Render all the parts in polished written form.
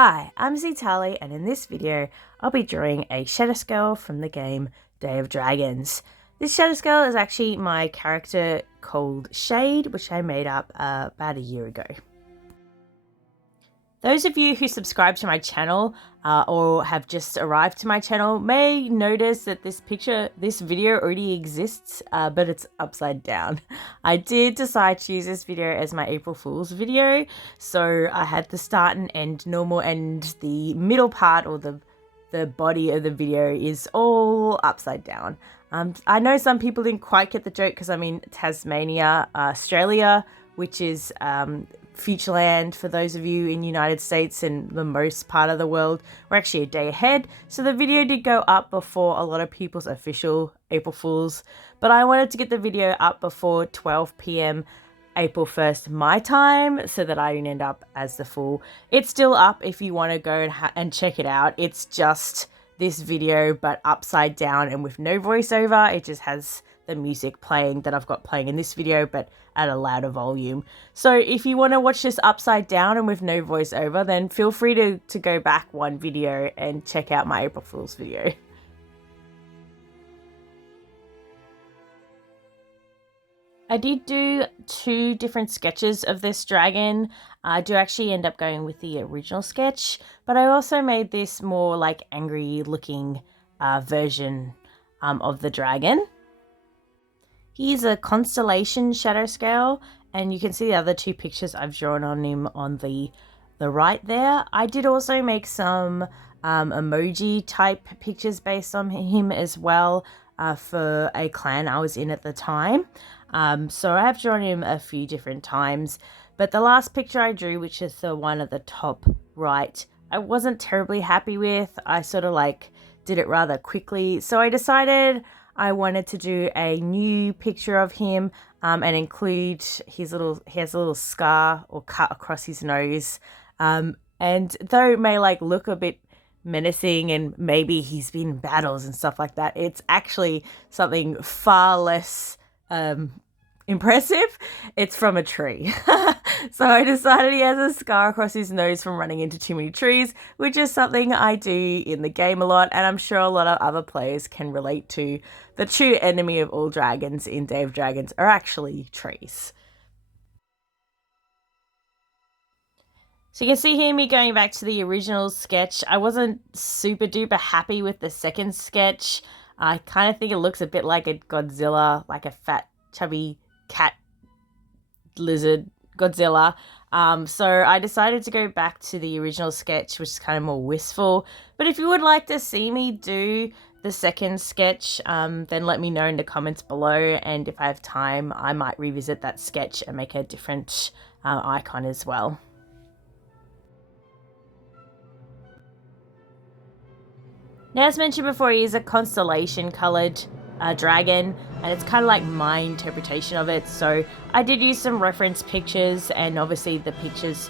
Hi, I'm Ztarli, and in this video I'll be drawing a shadow scale from the game Day of Dragons. This shadow scale is actually my character called Shade, which I made up about a year ago. Those of you who subscribe to my channel or have just arrived to my channel may notice that this video already exists, but it's upside down. I did decide to use this video as my April Fool's video, so I had the start and end normal, and the middle part, or the body of the video, is all upside down. I know some people didn't quite get the joke because I'm in Tasmania, Australia, which is Futureland for those of you in the United States and the most part of the world. We're actually a day ahead, so the video did go up before a lot of people's official April Fools, but I wanted to get the video up before 12 p.m. April 1st my time so that I didn't end up as the fool. It's still up if you want to go and check it out. It's just this video but upside down and with no voiceover. It just has the music playing that I've got playing in this video, but at a louder volume. So if you want to watch this upside down and with no voiceover, then feel free to go back one video and check out my April Fool's video. I did do two different sketches of this dragon. I do actually end up going with the original sketch, but I also made this more like angry looking version of the dragon. He's a constellation shadow scale, and you can see the other two pictures I've drawn on him on the right there. I did also make some emoji type pictures based on him as well for a clan I was in at the time. So I have drawn him a few different times, but the last picture I drew, which is the one at the top right, I wasn't terribly happy with. I sort of like did it rather quickly, so I decided I wanted to do a new picture of him and include he has a little scar or cut across his nose. And though it may like look a bit menacing and maybe he's been in battles and stuff like that, it's actually something far less impressive. It's from a tree. So I decided he has a scar across his nose from running into too many trees, which is something I do in the game a lot, and I'm sure a lot of other players can relate to. The true enemy of all dragons in Day of Dragons are actually trees. So you can see here me going back to the original sketch. I wasn't super duper happy with the second sketch. I kind of think it looks a bit like a Godzilla, like a fat chubby cat lizard Godzilla. So I decided to go back to the original sketch, which is kind of more wistful. But if you would like to see me do the second sketch, then let me know in the comments below, and if I have time I might revisit that sketch and make a different icon as well. Now, as mentioned before, he is a constellation coloured dragon, and it's kind of like my interpretation of it. So I did use some reference pictures, and obviously the pictures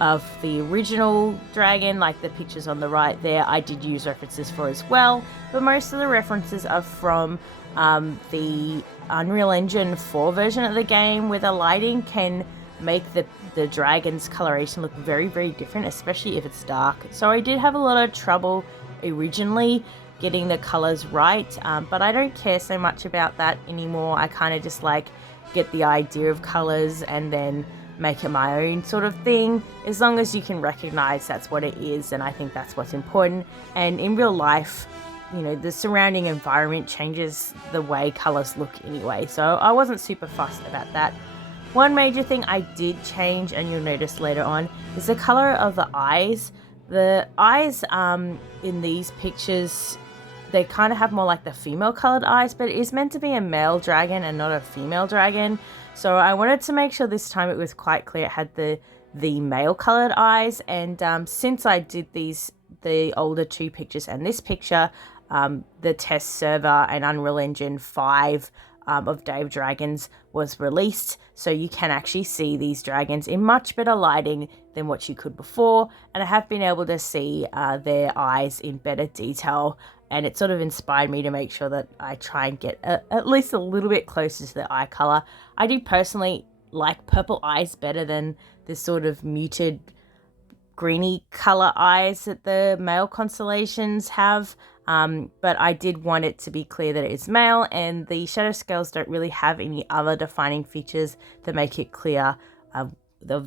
of the original dragon, like the pictures on the right there, I did use references for as well, but most of the references are from the Unreal Engine 4 version of the game, where the lighting can make the dragon's coloration look very, very different, especially if it's dark. So I did have a lot of trouble originally getting the colors right, but I don't care so much about that anymore. I kind of just like get the idea of colors and then make it my own sort of thing. As long as you can recognize that's what it is, and I think that's what's important. And in real life, you know, the surrounding environment changes the way colors look anyway, so I wasn't super fussed about that. One major thing I did change, and you'll notice later on, is the color of the eyes. The eyes in these pictures, they kind of have more like the female colored eyes, but it is meant to be a male dragon and not a female dragon. So I wanted to make sure this time it was quite clear it had the male colored eyes. And since I did the older two pictures and this picture, the test server and Unreal Engine 5 of Day of Dragons was released, so you can actually see these dragons in much better lighting than what you could before, and I have been able to see their eyes in better detail, and it sort of inspired me to make sure that I try and get at least a little bit closer to the eye color. I do personally like purple eyes better than this sort of muted greeny color eyes that the male constellations have. But I did want it to be clear that it is male, and the shadow scales don't really have any other defining features that make it clear of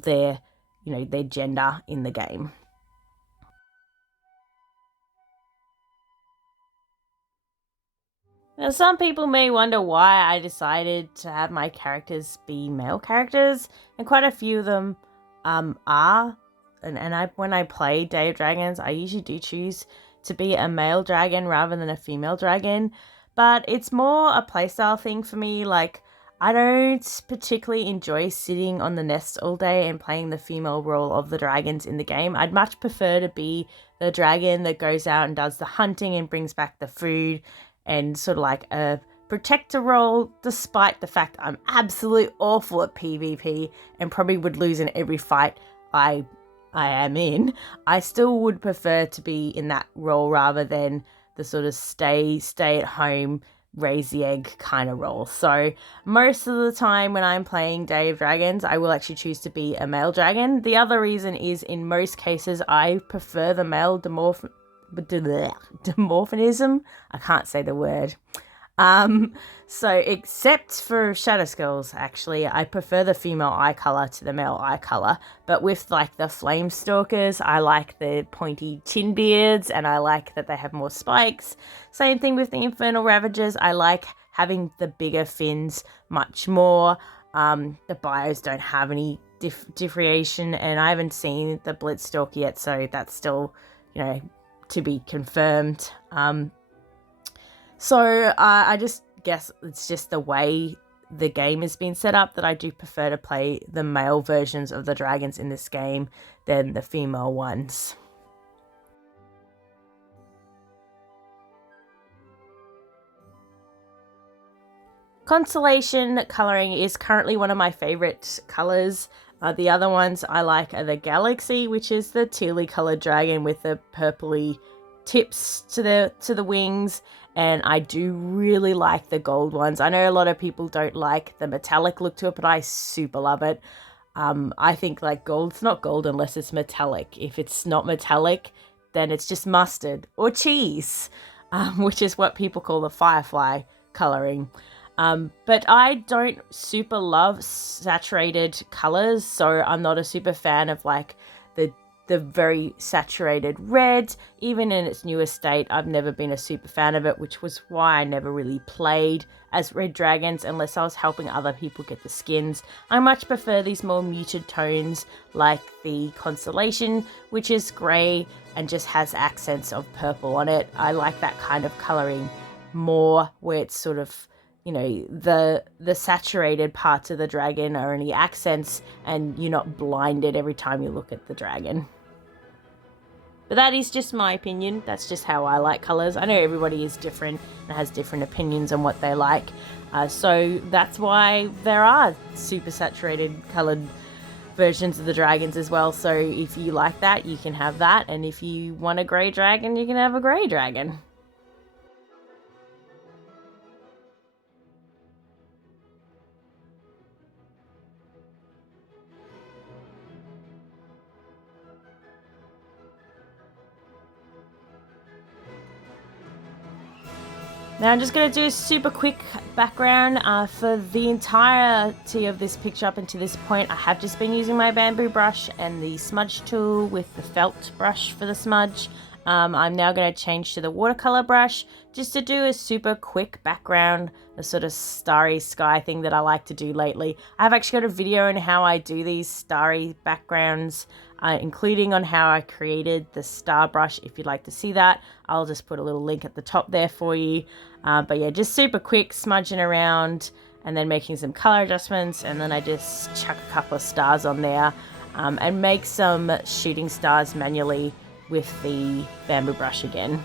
their, their gender in the game. Now, some people may wonder why I decided to have my characters be male characters, and quite a few of them are. And when I play Day of Dragons, I usually do choose to be a male dragon rather than a female dragon. But it's more a playstyle thing for me. Like, I don't particularly enjoy sitting on the nest all day and playing the female role of the dragons in the game. I'd much prefer to be the dragon that goes out and does the hunting and brings back the food, and sort of like a protector role, despite the fact I'm absolutely awful at PvP and probably would lose in every fight I am in. I still would prefer to be in that role rather than the sort of stay at home, raise the egg kind of role. So most of the time when I'm playing Day of Dragons, I will actually choose to be a male dragon. The other reason is in most cases I prefer the male dimorphism. I can't say the word. So except for Shadow Skulls, actually, I prefer the female eye color to the male eye color. But with like the Flame Stalkers, I like the pointy chin beards, and I like that they have more spikes. Same thing with the Infernal Ravagers. I like having the bigger fins much more. The bios don't have any differentiation, and I haven't seen the Blitzstalker yet, so that's still, to be confirmed. So I just guess it's just the way the game has been set up that I do prefer to play the male versions of the dragons in this game than the female ones. Constellation colouring is currently one of my favourite colours. The other ones I like are the Galaxy, which is the tealy coloured dragon with the purpley tips to the wings, and I do really like the gold ones. I know a lot of people don't like the metallic look to it, but I super love it. I think like gold's not gold unless it's metallic. If it's not metallic, then it's just mustard or cheese, which is what people call the firefly colouring. But I don't super love saturated colors, so I'm not a super fan of like the very saturated red. Even in its newer state, I've never been a super fan of it, which was why I never really played as red dragons unless I was helping other people get the skins. I much prefer these more muted tones like the Constellation, which is grey and just has accents of purple on it. I like that kind of colouring more, where it's sort of, the saturated parts of the dragon are only accents and you're not blinded every time you look at the dragon. But that is just my opinion. That's just how I like colours. I know everybody is different and has different opinions on what they like. So that's why there are super saturated coloured versions of the dragons as well. So if you like that, you can have that. And if you want a grey dragon, you can have a grey dragon. Now I'm just going to do a super quick background for the entirety of this picture up until this point. I have just been using my bamboo brush and the smudge tool with the felt brush for the smudge. I'm now going to change to the watercolor brush just to do a super quick background, a sort of starry sky thing that I like to do lately. I've actually got a video on how I do these starry backgrounds, including on how I created the star brush. If you'd like to see that, I'll just put a little link at the top there for you. But yeah, just super quick, smudging around and then making some color adjustments, and then I just chuck a couple of stars on there and make some shooting stars manually with the bamboo brush again.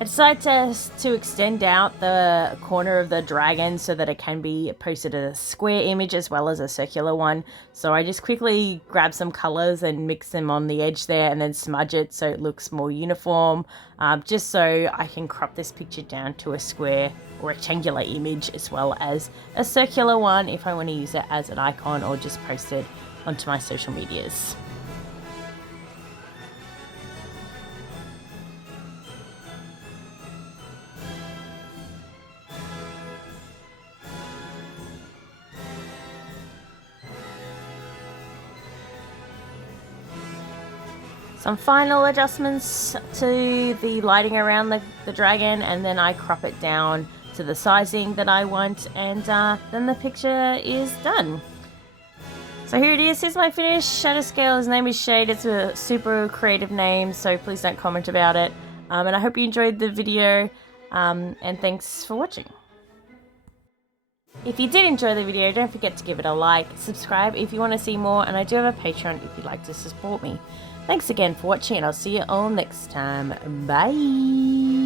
And decided to extend out the corner of the dragon so that it can be posted as a square image as well as a circular one. So I just quickly grab some colors and mix them on the edge there and then smudge it so it looks more uniform, just so I can crop this picture down to a square or rectangular image as well as a circular one if I want to use it as an icon or just post it onto my social medias. Some final adjustments to the lighting around the dragon, and then I crop it down to the sizing that I want, and then the picture is done. So here it is. Here's my finished shadow scale. His name is Shade. It's a super creative name, so please don't comment about it. And I hope you enjoyed the video, and thanks for watching. If you did enjoy the video, don't forget to give it a like, subscribe if you want to see more, and I do have a Patreon if you'd like to support me. Thanks again for watching, and I'll see you all next time. Bye!